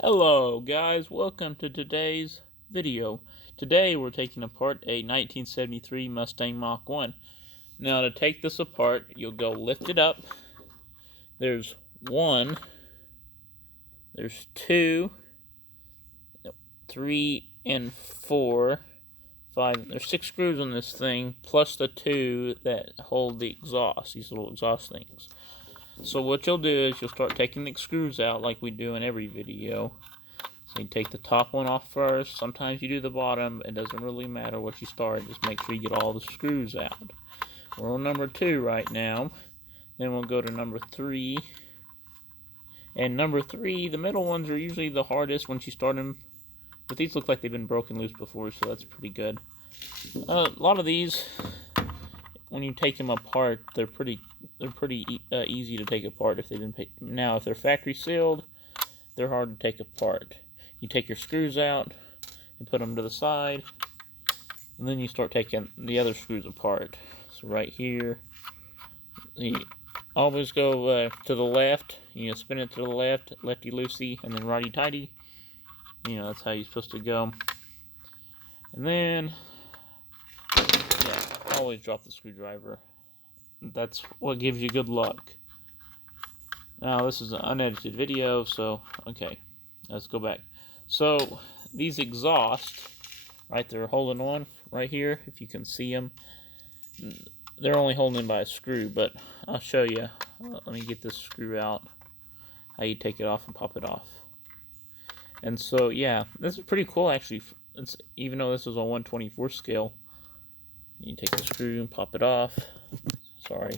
Hello guys, welcome to today's video. Today we're taking apart a 1973 Mustang Mach 1. Now to take this apart, you'll go lift it up. There's one, there's two, three, and four, five. There's 6 screws on this thing, plus the 2 that hold the exhaust, these little exhaust things. So what you'll do is you'll start taking the screws out like we do in every video. So you take the top one off first. Sometimes you do the bottom. It doesn't really matter what you start. Just make sure you get all the screws out. We're on number 2 right now. Then we'll go to number 3. And number 3, the middle ones are usually the hardest once you start them. But these look like they've been broken loose before, so that's pretty good. A lot of these, when you take them apart, they're pretty easy to take apart if they've been picked. Now, if they're factory sealed, they're hard to take apart. You take your screws out and put them to the side, and then you start taking the other screws apart. So right here, you always go to the left. You know, spin it to the left, lefty loosey, and then righty tighty. You know, that's how you're supposed to go. And then, yeah, always drop the screwdriver. That's what gives you good luck. Now, this is an unedited video, so, okay, let's go back. So, these exhausts, right, they're holding on right here, if you can see them. They're only holding by a screw, but I'll show you. Let me get this screw out, how you take it off and pop it off. And so, yeah, this is pretty cool, actually. Even though this is a 1/24 scale, you take the screw and pop it off. Sorry.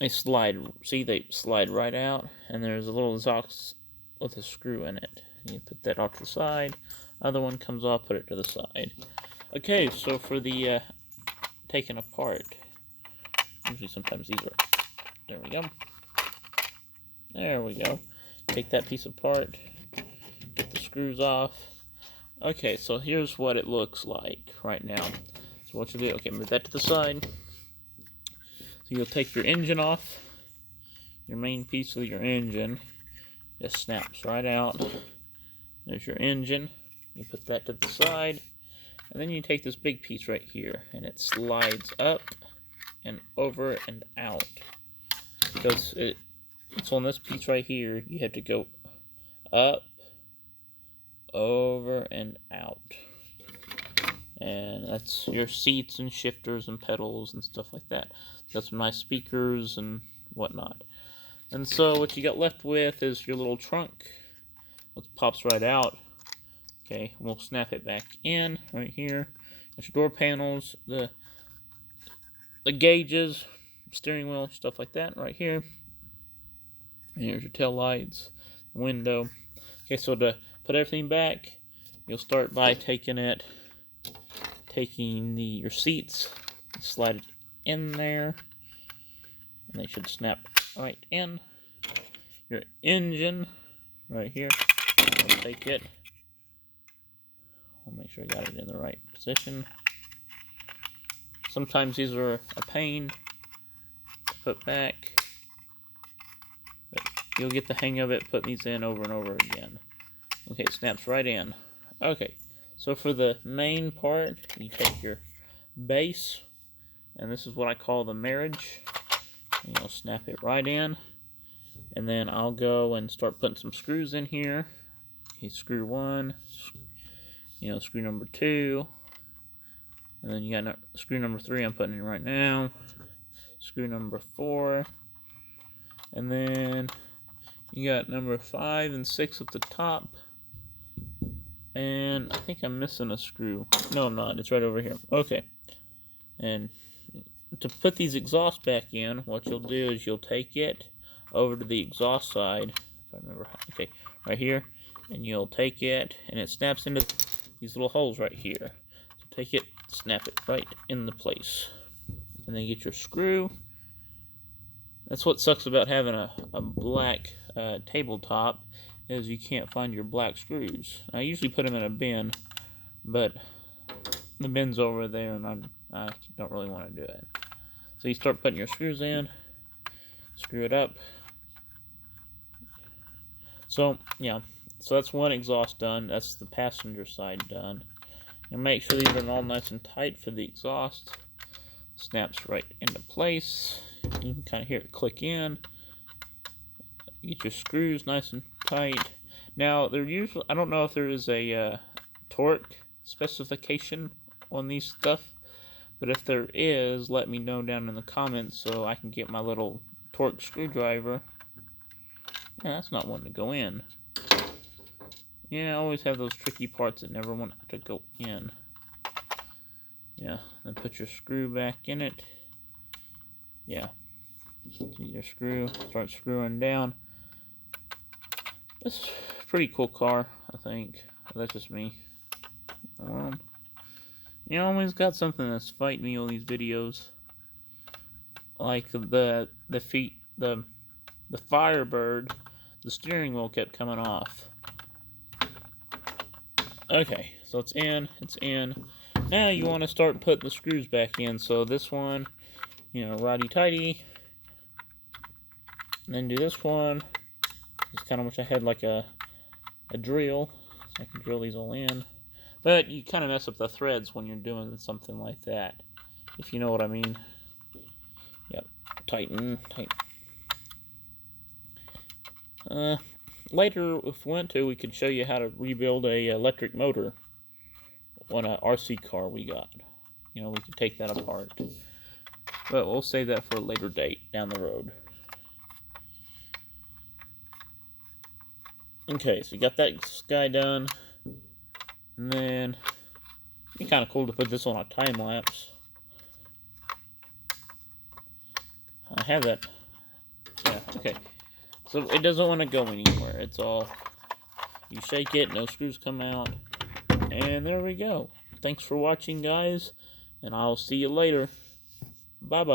They slide, see, they slide right out, and there's a little exhaust with a screw in it. You put that off to the side, other one comes off, put it to the side. Okay, so for the taking apart, usually sometimes these are, there we go. There we go. Take that piece apart, get the screws off. Okay, so here's what it looks like right now. So what you do, okay, move that to the side. So you'll take your engine off, your main piece of your engine just snaps right out. There's your engine. You put that to the side, and then you take this big piece right here, and it slides up and over and out. Because it's on this piece right here, you have to go up, over, and out. And that's your seats and shifters and pedals and stuff like that. Got some nice speakers and whatnot. And so what you got left with is your little trunk. It pops right out. Okay, we'll snap it back in right here. There's your door panels, the gauges, steering wheel, stuff like that right here. And here's your tail lights, window. Okay, so to put everything back, you'll start by taking your seats, slide it in there, and they should snap right in. Your engine right here, I'll take it. I'll make sure I got it in the right position. Sometimes these are a pain to put back, but you'll get the hang of it putting these in over and over again. Okay, it snaps right in. Okay, so for the main part, you take your base, and this is what I call the marriage. And you'll snap it right in, and then I'll go and start putting some screws in here. Okay, screw 1, screw number 2, and then you got screw number 3 I'm putting in right now, screw number 4, and then you got number 5 and 6 at the top, and I think I'm missing a screw. No, I'm not. It's right over here. Okay, and to put these exhausts back in, what you'll do is you'll take it over to the exhaust side, if I remember. Okay, right here, and you'll take it, and it snaps into these little holes right here. So take it, snap it right into place, and then get your screw. That's what sucks about having a black tabletop, is you can't find your black screws. I usually put them in a bin, but the bin's over there, and I don't really want to do it. So you start putting your screws in, screw it up. So, yeah. So that's one exhaust done. That's the passenger side done. And make sure these are all nice and tight for the exhaust. Snaps right into place. You can kind of hear it click in. Get your screws nice and tight. Now, they're usually, I don't know if there is a torque specification on these stuff, but if there is, let me know down in the comments so I can get my little torque screwdriver. Yeah, that's not wanting to go in. Yeah, I always have those tricky parts that never want to go in. Yeah, then put your screw back in it. Yeah, your screw, start screwing down. It's a pretty cool car, I think. That's just me. You always got something that's fighting me on these videos. Like the Firebird, the steering wheel kept coming off. Okay, so it's in. Now you want to start putting the screws back in. So this one, righty-tighty. And then do this one. Just kind of wish I had like a drill, so I can drill these all in. But you kind of mess up the threads when you're doing something like that, if you know what I mean. Yep, tighten. Later, if we want to, we could show you how to rebuild a electric motor on a RC car we got. We could take that apart. But we'll save that for a later date down the road. Okay, so you got that guy done. And then, it'd be kind of cool to put this on a time lapse. I have that. Yeah, okay. So it doesn't want to go anywhere. It's all, you shake it, no screws come out. And there we go. Thanks for watching, guys. And I'll see you later. Bye-bye.